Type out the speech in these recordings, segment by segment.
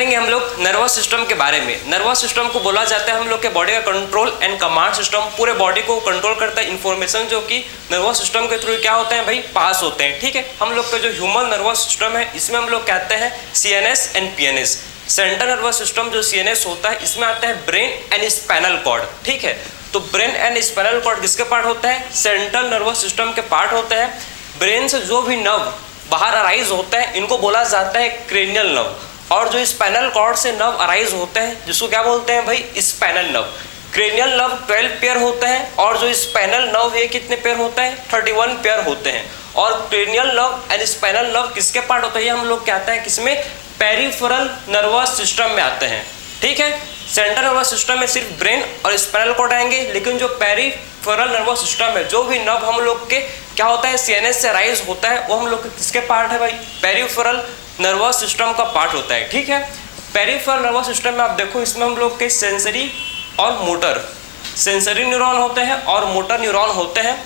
करेंगे हम लोग नर्वस सिस्टम के बारे में। नर्वस सिस्टम को बोला जाता है हम लोग के बॉडी का कंट्रोल एंड कमांड सिस्टम। पूरे बॉडी को कंट्रोल करता है इन्फॉर्मेशन जो कि नर्वस सिस्टम के थ्रू क्या होते हैं भाई, पास होते हैं। ठीक है, हम लोग का जो ह्यूमन नर्वस सिस्टम है इसमें हम लोग कहते हैं CNS and PNS। Central nervous system जो CNS होता है इसमें आता है ब्रेन एंड स्पाइनल कॉर्ड। ठीक है, तो ब्रेन एंड स्पाइनल कॉर्ड किसके पार्ट होता है, सेंट्रल नर्वस सिस्टम के पार्ट होते हैं। ब्रेन से जो भी नर्व बाहर अराइज होता है इनको बोला जाता है क्रेनियल नर्व, और जो स्पाइनल कॉर्ड से नर्व अराइज होते हैं जिसको क्या बोलते हैं भाई, spinal nerve. Cranial nerve 12 pair होते हैं और जो स्पाइनल नर्व है कितने पेयर होते हैं, 31 पेयर होते हैं। और cranial nerve and spinal nerve किसके पार्ट होते हैं, हम लोग कहते हैं किसमें, पेरिफेरल नर्वस सिस्टम में आते हैं। ठीक है, सेंट्रल नर्वस सिस्टम में सिर्फ ब्रेन और स्पाइनल कॉर्ड आएंगे, लेकिन जो पेरिफेरल नर्वस सिस्टम है जो भी नर्व हम लोग के क्या होता है CNS से राइज होता है वो हम लोग किसके पार्ट है भाई, पेरिफेरल नर्वस सिस्टम का पार्ट होता है। ठीक है, पेरिफेरल नर्वस सिस्टम में आप देखो इसमें हम लोग के सेंसरी और मोटर, सेंसरी न्यूरॉन होते हैं और मोटर न्यूरॉन होते हैं।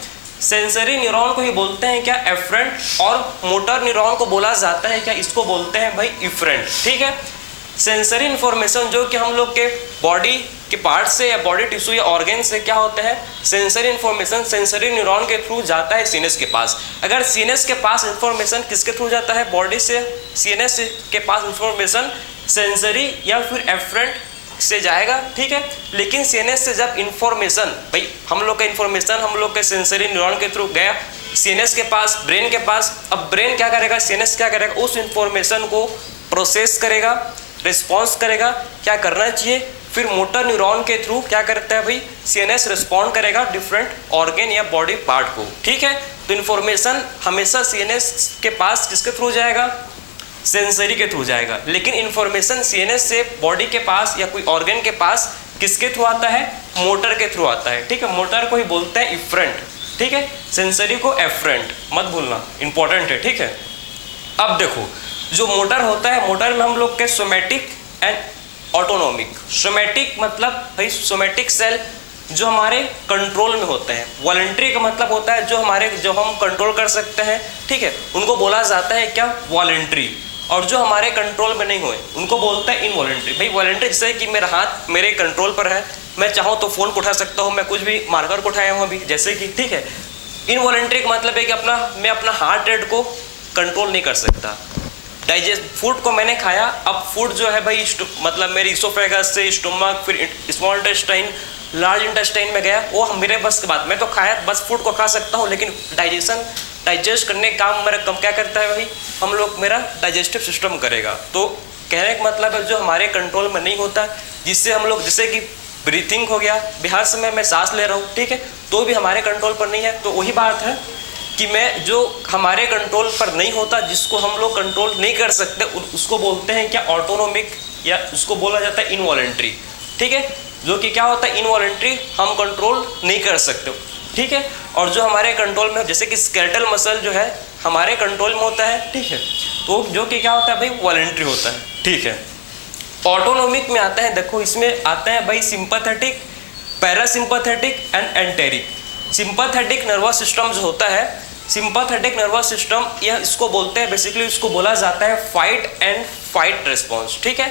सेंसरी न्यूरॉन को ही बोलते हैं क्या, एफरेंट, और मोटर न्यूरॉन को बोला जाता है क्या, इसको बोलते हैं भाई इफरेंट। ठीक है, सेंसरी इंफॉर्मेशन जो कि हम लोग के बॉडी के पार्ट से या बॉडी टिश्यू या ऑर्गन से क्या होता है, सेंसरी इंफॉर्मेशन सेंसरी न्यूरॉन के थ्रू जाता है CNS के पास। अगर CNS के पास इंफॉर्मेशन किसके थ्रू जाता है, बॉडी से CNS के पास इंफॉर्मेशन सेंसरी या फिर एफरेंट से जाएगा। ठीक है, लेकिन CNS से जब इंफॉर्मेशन भाई हम लोग का इंफॉर्मेशन हम लोग के सेंसरी न्यूरॉन के थ्रू गया CNS के पास, ब्रेन के पास, अब ब्रेन क्या करेगा, CNS क्या करेगा, उस इंफॉर्मेशन को प्रोसेस करेगा, रिस्पॉन्स करेगा, क्या करना चाहिए, फिर मोटर न्यूरॉन के थ्रू क्या करता है भाई, CNS रिस्पॉन्ड करेगा डिफरेंट ऑर्गन या बॉडी पार्ट को। ठीक है, तो इन्फॉर्मेशन हमेशा CNS के पास किसके थ्रू जाएगा, सेंसरी के थ्रू जाएगा, लेकिन इन्फॉर्मेशन CNS से बॉडी के पास या कोई ऑर्गन के पास किसके थ्रू आता है, मोटर के थ्रू आता है। ठीक है, मोटर को ही बोलते हैं इफरेंट। ठीक है, सेंसरी को एफरेंट, मत भूलना, इंपॉर्टेंट है। ठीक है, अब देखो जो मोटर होता है, मोटर में हम लोग के सोमैटिक एंड ऑटोनोमिक। सोमैटिक मतलब भाई सोमैटिक सेल जो हमारे कंट्रोल में होते हैं, वॉलंटरी का मतलब होता है जो हम कंट्रोल कर सकते हैं। ठीक है, उनको बोला जाता है क्या, वॉलंटरी, और जो हमारे कंट्रोल में नहीं हुए उनको बोलता है इनवॉलंटरी। भाई वॉलंटरी जैसे कि मेरा हाथ मेरे कंट्रोल पर है, मैं चाहूँ तो फोन को उठा सकता हूँ, मैं कुछ भी मार्कर को उठाया हूँ अभी जैसे कि। ठीक है, इनवॉलंटरी का मतलब है कि मैं अपना हार्ट रेट को कंट्रोल नहीं कर सकता। डाइजेस्ट फूड को मैंने खाया, अब फूड जो है भाई मतलब मेरी इसोफेगस से स्टोमक फिर स्मॉल इंटेस्टाइन लार्ज इंटेस्टाइन में गया, वो मेरे बस की बात, मैं तो खाया बस फूड को खा सकता हूँ, लेकिन डाइजेस्ट करने का काम मेरा क्या करता है भाई, हम लोग मेरा डाइजेस्टिव सिस्टम करेगा। तो कहने का मतलब है जो हमारे कंट्रोल में नहीं होता, जिससे हम लोग जैसे कि ब्रीथिंग हो गया, बिहार समय मैं सांस ले रहा हूँ, ठीक है, तो भी हमारे कंट्रोल पर नहीं है। तो वही बात है कि मैं जो हमारे कंट्रोल पर नहीं होता, जिसको हम लोग कंट्रोल नहीं कर सकते, उसको बोलते हैं क्या, ऑटोनोमिक, या उसको बोला जाता है इनवॉलंटरी। ठीक है, जो कि क्या होता है, इनवॉलंटरी, हम कंट्रोल नहीं कर सकते। ठीक है, और जो हमारे कंट्रोल में जैसे कि स्केलेटल मसल जो है हमारे कंट्रोल में होता है। ठीक है, तो जो कि क्या होता है भाई, वॉलंटरी होता है। ठीक है, ऑटोनोमिक में आता है, देखो इसमें आता है भाई sympathetic, parasympathetic and enteric. Sympathetic nervous system जो होता है, सिंपैथेटिक नर्वस सिस्टम, यह इसको बोलते हैं बेसिकली, इसको बोला जाता है फाइट एंड फाइट रिस्पॉन्स। ठीक है,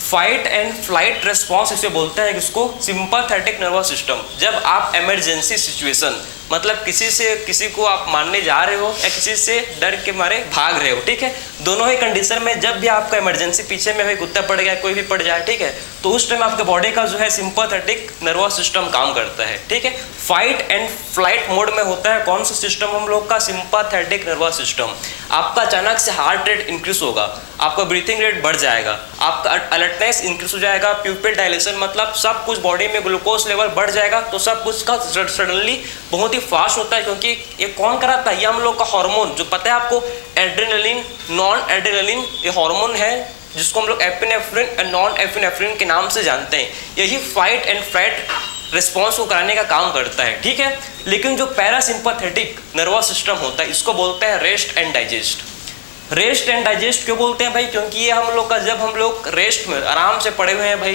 फाइट एंड फ्लाइट रिस्पॉन्स इसे बोलते हैं, इसको सिंपैथेटिक नर्वस सिस्टम। जब आप इमरजेंसी सिचुएशन, मतलब किसी को आप मारने जा रहे हो या किसी से डर के मारे भाग रहे हो, ठीक है, दोनों ही कंडीशन में जब भी आपका इमरजेंसी पीछे में भाई कुत्ता पड़ गया, कोई भी पड़ जाए, ठीक है, तो उस टाइम आपके बॉडी का जो है सिंपैथेटिक नर्वस सिस्टम काम करता है। ठीक है, फाइट एंड फ्लाइट मोड में होता है कौन सा सिस्टम हम लोग का, सिंपैथेटिक नर्वस सिस्टम। आपका अचानक से हार्ट रेट इंक्रीज होगा, आपका ब्रीथिंग रेट बढ़ जाएगा, आपका अलर्टनेस इंक्रीज हो जाएगा, प्यूपिल डायलेशन, मतलब सब कुछ बॉडी में ग्लूकोज लेवल बढ़ जाएगा, तो सब कुछ का सडनली बहुत ही फास्ट होता है। क्योंकि ये कौन कराता है, ये हम लोग का हार्मोन, जो पता है आपको, एड्रेनलिन, नॉन एड्रेनलिन, ये हार्मोन है जिसको हम लोग एपिनेफ्रिन और नॉन एपिनेफ्रिन के नाम से जानते हैं। यही फाइट एंड फ्लाइट रिस्पॉन्स को कराने का काम करता है। ठीक है, लेकिन जो पैरासिम्पैथेटिक नर्वस सिस्टम होता है, इसको बोलते हैं rest and digest. Rest and digest क्यों बोलते हैं भाई, क्योंकि ये हम लोग का, जब हम लोग रेस्ट में आराम से पड़े हुए हैं भाई,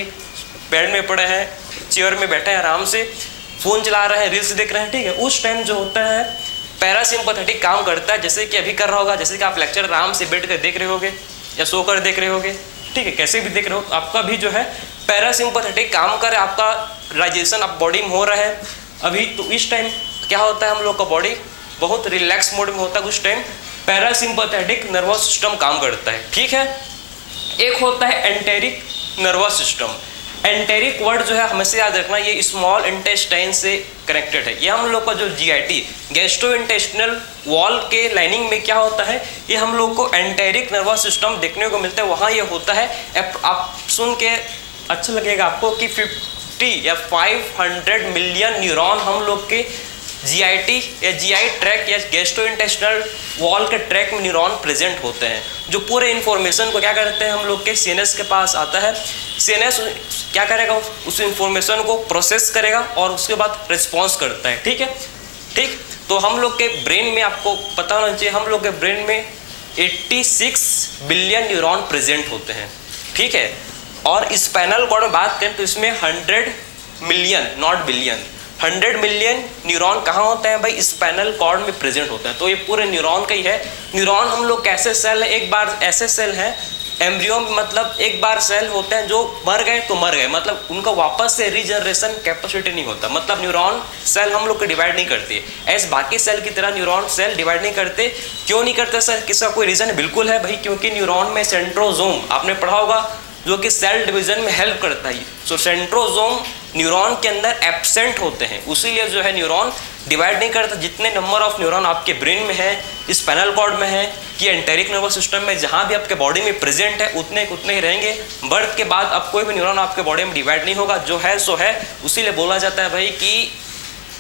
बेड में पड़े हैं, चेयर में बैठे हैं, आराम से फोन चला रहे हैं, रील्स देख रहे हैं, ठीक है, उस टाइम जो होता है पैरासिम्पैथेटिक काम करता है, जैसे कि अभी कर रहा होगा, जैसे कि आप लेक्चर आराम से बैठ कर देख रहे होगे या सो कर देख रहे होगे, ठीक है, कैसे भी देख रहे हो आपका भी जो है पैरासिम्पैथेटिक काम कर रहा है, आपका रिलैक्सेशन आप बॉडी में हो रहा है अभी। तो इस टाइम क्या होता है, हम लोग का बॉडी बहुत रिलैक्स मोड में होता है, उस टाइम पैरासिम्पैथेटिक नर्वस सिस्टम काम करता है। ठीक है, एक होता है enteric nervous system. Enteric word जो है हमेशा याद रखना, ये स्मॉल इंटेस्टाइन से कनेक्टेड है। ये हम लोग का जो जीआईटी गैस्ट्रोइंटेस्टिनल वॉल के लाइनिंग में क्या होता है, ये हम लोग को एंटेरिक नर्वस सिस्टम देखने को मिलता है, वहाँ ये होता है। आप सुन के अच्छा लगेगा आपको कि 50 या 500 मिलियन न्यूरॉन हम लोग के जीआईटी या जीआई ट्रैक या गैस्ट्रोइंटेस्टिनल वॉल के ट्रैक में न्यूरॉन प्रेजेंट होते हैं, जो पूरे इन्फॉर्मेशन को क्या करते हैं हम लोग के सीएनएस के पास आता है। सीएनएस क्या करेगा, उस इन्फॉर्मेशन को प्रोसेस करेगा और उसके बाद रिस्पॉन्स करता है। ठीक है, ठीक। तो हम लोग के ब्रेन में आपको पता होना चाहिए, हम लोग के ब्रेन में 86 बिलियन न्यूरॉन प्रेजेंट होते हैं। ठीक है, और स्पाइनल कॉर्ड में बात करें तो इसमें 100 million not billion 100 million neuron कहाँ होते हैं भाई, स्पाइनल कॉर्ड में प्रेजेंट होते हैं। तो ये पूरे न्यूरॉन का ही है। न्यूरॉन हम लोग कैसे सेल है, एक बार ऐसे सेल हैं एम्ब्रियो में, मतलब एक बार सेल होते हैं जो मर गए तो मर गए, मतलब उनका वापस से रीजनरेशन कैपेसिटी नहीं होता। मतलब न्यूरॉन सेल हम लोग को डिवाइड नहीं करती है ऐसे बाकी सेल की तरह न्यूरॉन सेल डिवाइड नहीं करते। क्यों नहीं करते सर, किसका कोई रीजन है? बिल्कुल है भाई, क्योंकि न्यूरॉन में सेंट्रोजोम आपने पढ़ा होगा जो कि सेल डिवीजन में हेल्प करता है। सो सेंट्रोजोम न्यूरॉन के अंदर एब्सेंट होते हैं, उसीलिए जो है न्यूरॉन डिवाइड नहीं करता। जितने नंबर ऑफ न्यूरॉन आपके ब्रेन में है, स्पाइनल कॉर्ड में है कि एंटेरिक नर्वस सिस्टम में, जहाँ भी आपके बॉडी में प्रेजेंट है उतने ही रहेंगे। बर्थ के बाद अब कोई भी न्यूरॉन आपके बॉडी में डिवाइड नहीं होगा, जो है सो है। उसीलिए बोला जाता है भाई कि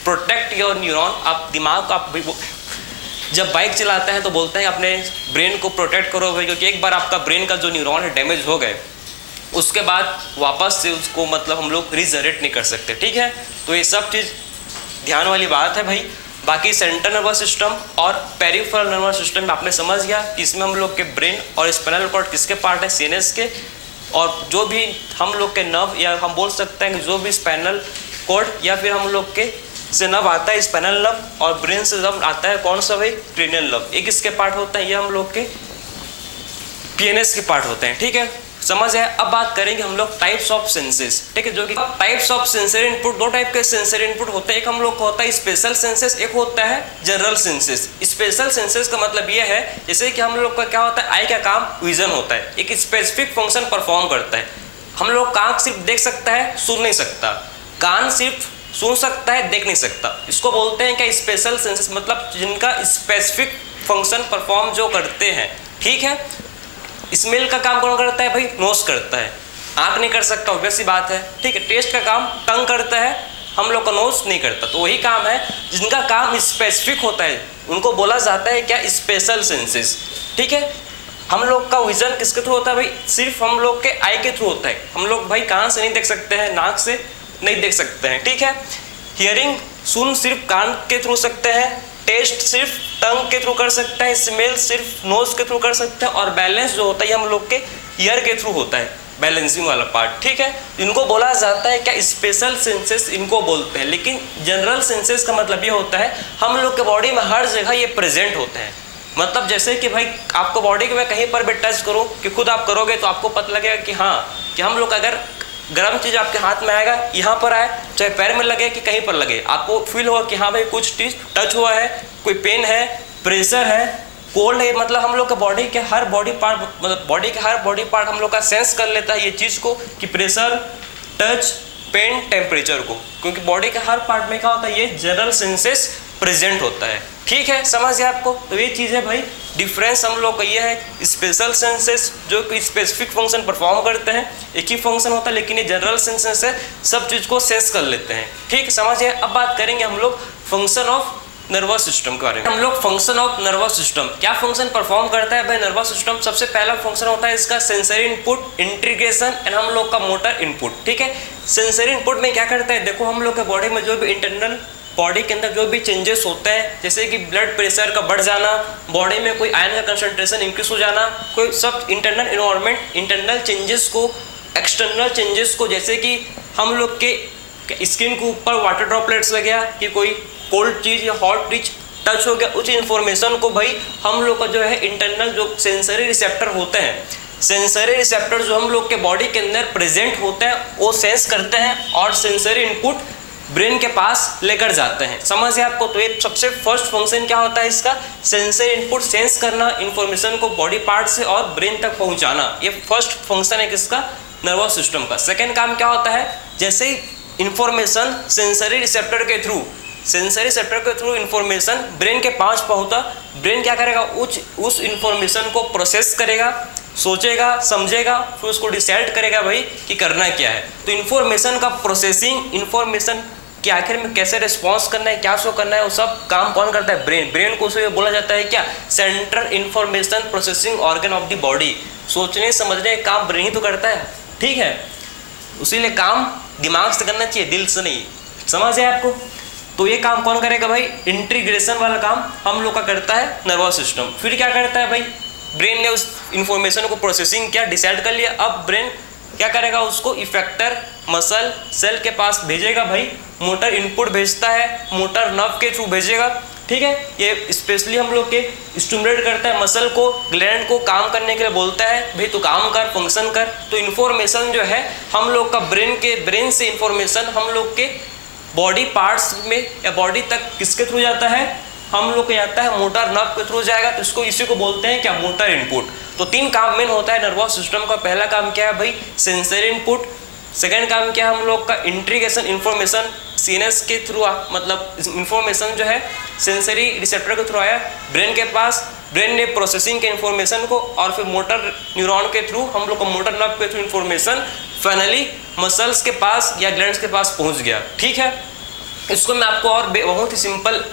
प्रोटेक्ट योर न्यूरॉन। आप दिमाग आप जब बाइक चलाते हैं तो बोलते हैं अपने ब्रेन को प्रोटेक्ट करो भाई, क्योंकि एक बार आपका ब्रेन का जो न्यूरॉन है डैमेज हो गए उसके बाद वापस से उसको मतलब हम लोग रीजनरेट नहीं कर सकते। ठीक है, तो ये सब चीज़ ध्यान वाली बात है भाई। बाकी सेंट्रल नर्वस सिस्टम और पेरिफेरल नर्वस सिस्टम आपने समझ गया कि इसमें हम लोग के ब्रेन और स्पाइनल कॉर्ड किसके पार्ट है, सीएनएस के। और जो भी हम लोग के नर्व या हम बोल सकते हैं कि जो भी स्पाइनल कॉर्ड या फिर हम लोग के से नर्व आता है स्पाइनल नर्व, और ब्रेन से नर्व आता है कौन सा भाई, क्रेनियल नर्व। एक इसके पार्ट होता है, ये हम लोग के पीएनएस के पार्ट होते हैं। ठीक है, समझ है। अब बात करेंगे हम लोग टाइप्स ऑफ सेंसेस। ठीक है, जो कि टाइप्स ऑफ सेंसरी इनपुट, दो टाइप के सेंसरी इनपुट होते हैं। एक हम लोग का होता है स्पेशल सेंसेस, एक होता है जनरल सेंसेस। स्पेशल सेंसेस का मतलब ये है जैसे कि हम लोग का क्या होता है, आई का काम विजन होता है, एक स्पेसिफिक फंक्शन परफॉर्म करता है। हम लोग आँख सिर्फ देख सकता है, सुन नहीं सकता, कान सिर्फ सुन सकता है, देख नहीं सकता। इसको बोलते हैं क्या, स्पेशल सेंसेस, मतलब जिनका स्पेसिफिक फंक्शन परफॉर्म जो करते हैं। ठीक है, स्मेल का काम कौन करता है भाई, नोज करता है, आंख नहीं कर सकता, ऑब्वियस सी बात है। ठीक है, टेस्ट का काम टंग करता है, हम लोग का नोज नहीं करता। तो वही काम है जिनका काम स्पेसिफिक होता है, उनको बोला जाता है क्या, स्पेशल सेंसेस। ठीक है, हम लोग का विजन किसके थ्रू होता है भाई, सिर्फ हम लोग के आई के थ्रू होता है। हम लोग भाई कान से नहीं देख सकते हैं, नाक से नहीं देख सकते हैं। ठीक है, हियरिंग सुन सिर्फ कान के थ्रू सकते हैं, टेस्ट सिर्फ टंग के थ्रू कर सकता है, स्मेल सिर्फ नोज के थ्रू कर सकते हैं, और बैलेंस जो होता है हम लोग के ईयर के थ्रू होता है, बैलेंसिंग वाला पार्ट। ठीक है, इनको बोला जाता है क्या, स्पेशल सेंसेस इनको बोलते हैं। लेकिन जनरल सेंसेस का मतलब ये होता है हम लोग के बॉडी में हर जगह ये प्रेजेंट होते हैं। मतलब जैसे कि भाई आपको बॉडी के मैं कहीं पर भी टच करूँ कि खुद आप करोगे तो आपको पता लगेगा कि हाँ, कि हम लोग अगर गर्म चीज़ आपके हाथ में आएगा, यहाँ पर आए, चाहे पैर में लगे कि कहीं पर लगे, आपको फील होगा कि हाँ भाई कुछ चीज़ टच हुआ है, कोई पेन है, प्रेशर है, कोल्ड है। मतलब हम लोग का बॉडी के हर बॉडी पार्ट, मतलब बॉडी के हर बॉडी पार्ट हम लोग का सेंस कर लेता है ये चीज़ को कि प्रेशर, टच, पेन, टेम्परेचर को, क्योंकि बॉडी के हर पार्ट में क्या होता है, ये जनरल सेंसेस प्रेजेंट होता है। ठीक है, समझ गया आपको। तो ये चीज़ है भाई, डिफरेंस हम लोग का ये है, स्पेशल सेंसेस जो कि स्पेसिफिक फंक्शन परफॉर्म करते हैं, एक ही फंक्शन होता है, लेकिन ये जनरल सेंसेस है, सब चीज़ को सेंस कर लेते हैं। ठीक, समझिए। अब बात करेंगे हम लोग फंक्शन ऑफ नर्वस सिस्टम के बारे में। हम लोग फंक्शन ऑफ नर्वस सिस्टम, क्या फंक्शन परफॉर्म करता है भाई नर्वस सिस्टम। सबसे पहला फंक्शन होता है इसका सेंसरी इनपुट, इंटीग्रेशन एंड हम लोग का मोटर इनपुट। ठीक है, सेंसरी इनपुट में क्या करता है, देखो हम लोग के बॉडी में जो भी इंटरनल बॉडी के अंदर जो भी चेंजेस होते हैं, जैसे कि ब्लड प्रेशर का बढ़ जाना, बॉडी में कोई आयरन का कंसंट्रेशन इंक्रीज हो जाना, कोई सब इंटरनल इन्वायरमेंट, इंटरनल चेंजेस को, एक्सटर्नल चेंजेस को, जैसे कि हम लोग के स्किन के ऊपर वाटर ड्रॉपलेट्स लग गया, कि कोई कोल्ड चीज़ या हॉट चीज टच हो गया, उस इन्फॉर्मेशन को भाई हम लोग का जो है इंटरनल जो सेंसरी रिसेप्टर होते हैं, सेंसरी रिसेप्टर जो हम लोग के बॉडी के अंदर प्रेजेंट होते हैं वो सेंस करते हैं और सेंसरी इनपुट ब्रेन के पास लेकर जाते हैं। समझिए आपको, तो ये सबसे फर्स्ट फंक्शन क्या होता है इसका, सेंसरी इनपुट सेंस करना, इंफॉर्मेशन को बॉडी पार्ट से और ब्रेन तक पहुंचाना। ये फर्स्ट फंक्शन है किसका, नर्वस सिस्टम का। सेकेंड काम क्या होता है, जैसे ही इंफॉर्मेशन सेंसरी रिसेप्टर के थ्रू इंफॉर्मेशन ब्रेन के पास पहुंचा, ब्रेन क्या करेगा, उस इंफॉर्मेशन को प्रोसेस करेगा, सोचेगा, समझेगा, फिर उसको डिसाइड करेगा भाई कि करना क्या है। तो इंफॉर्मेशन का प्रोसेसिंग, इंफॉर्मेशन कि आखिर में कैसे रिस्पॉन्स करना है, क्या शो करना है, वो सब काम कौन करता है, ब्रेन को उसे बोला जाता है क्या, central information processing organ of the body. सोचने समझने का काम ब्रेन ही तो करता है, ठीक है, उसीलिए काम दिमाग से करना चाहिए, दिल से नहीं। समझ है आपको, तो ये काम कौन करेगा भाई, इंटीग्रेशन वाला काम हम लोग का करता है नर्वस सिस्टम। फिर क्या करता है भाई, ब्रेन ने उस इंफॉर्मेशन को प्रोसेसिंग किया, डिसाइड कर लिया, अब ब्रेन क्या करेगा, उसको इफेक्टर मसल सेल के पास भेजेगा भाई, मोटर इनपुट भेजता है, मोटर नर्व के थ्रू भेजेगा, ठीक है। ये स्पेशली हम लोग के स्टिमुलेट करता है मसल को, ग्लैंड को काम करने के लिए बोलता है भाई तू काम कर, फंक्शन कर। तो इन्फॉर्मेशन जो है हम लोग का ब्रेन से इन्फॉर्मेशन हम लोग के बॉडी पार्ट्स में या बॉडी तक किसके थ्रू जाता है, हम लोग को जाता है मोटर नर्व के थ्रू जाएगा, तो इसको इसी को बोलते हैं क्या, मोटर इनपुट। तो 3 काम मेन होता है नर्वस सिस्टम का। पहला काम क्या है भाई, सेंसरी इनपुट। सेकेंड काम क्या है हम लोग का, इंटीग्रेशन, इंफॉर्मेशन सीएनएस के थ्रू, मतलब इंफॉर्मेशन जो है सेंसरी रिसेप्टर के थ्रू आया ब्रेन के पास, ब्रेन ने प्रोसेसिंग के इंफॉर्मेशन को, और फिर मोटर न्यूरॉन के थ्रू हम लोग को मोटर नर्व के थ्रू इंफॉर्मेशन फाइनली मसल्स के पास या ग्लैंड्स के पास पहुंच गया, ठीक है। इसको मैं आपको और बहुत ही सिंपल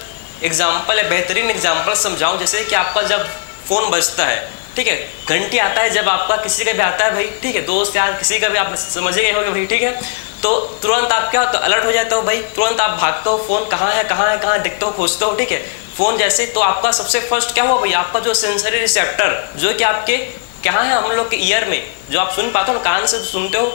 एग्जाम्पल है, बेहतरीन एग्जाम्पल समझाऊं। जैसे कि आपका जब फोन बजता है, ठीक है, घंटी आता है जब आपका, किसी का भी आता है भाई, ठीक है, दोस्त यार किसी का भी, आप समझ गए होंगे भाई, ठीक है। तो तुरंत आप क्या, तो अलर्ट हो जाते हो भाई, तुरंत आप भागते हो, फोन कहाँ है कहाँ है कहाँ देखते हो, खोजते हो, ठीक है, फोन जैसे। तो आपका सबसे फर्स्ट क्या हुआ भाई, आपका जो सेंसरी रिसेप्टर जो कि आपके कहाँ है, हम लोग के ईयर में, जो आप सुन पाते हो ना, कान से सुनते हो,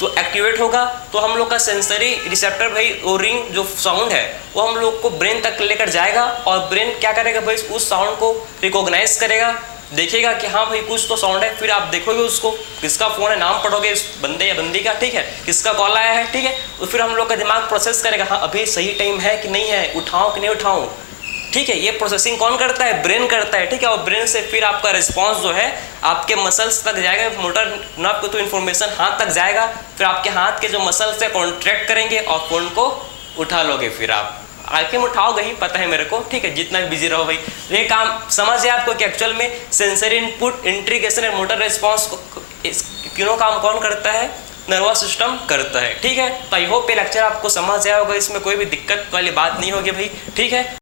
तो एक्टिवेट होगा। तो हम लोग का सेंसरी रिसेप्टर भाई, वो रिंग जो साउंड है वो हम लोग को ब्रेन तक लेकर जाएगा, और ब्रेन क्या करेगा भाई, उस साउंड को रिकॉग्नाइज करेगा, देखेगा कि हाँ भाई कुछ तो साउंड है, फिर आप देखोगे उसको, किसका फोन है, नाम पढ़ोगे इस बंदे या बंदी का, ठीक है, किसका कॉल आया है, ठीक है। तो फिर हम लोग का दिमाग प्रोसेस करेगा, हाँ अभी सही टाइम है कि नहीं है, उठाऊं कि नहीं उठाऊं, ठीक है। ये प्रोसेसिंग कौन करता है, ब्रेन करता है, ठीक है। और ब्रेन से फिर आपका रिस्पॉन्स जो है आपके मसल्स तक जाएगा, मोटर नर्व को तो इन्फॉर्मेशन हाथ तक जाएगा, फिर आपके हाथ के जो मसल्स है कॉन्ट्रैक्ट करेंगे और फोन को उठा लोगे। फिर आप आके में उठाओगे ही, पता है मेरे को, ठीक है, जितना भी बिजी रहो भाई। ये काम समझ है आपको कि एक्चुअल में सेंसरी इनपुट, इंटीग्रेशन और मोटर रिस्पॉन्स तीनों काम कौन करता है, नर्वस सिस्टम करता है, ठीक है। तो आई होप ये लेक्चर आपको समझ आया होगा, इसमें कोई भी दिक्कत वाली बात नहीं होगी भाई, ठीक है।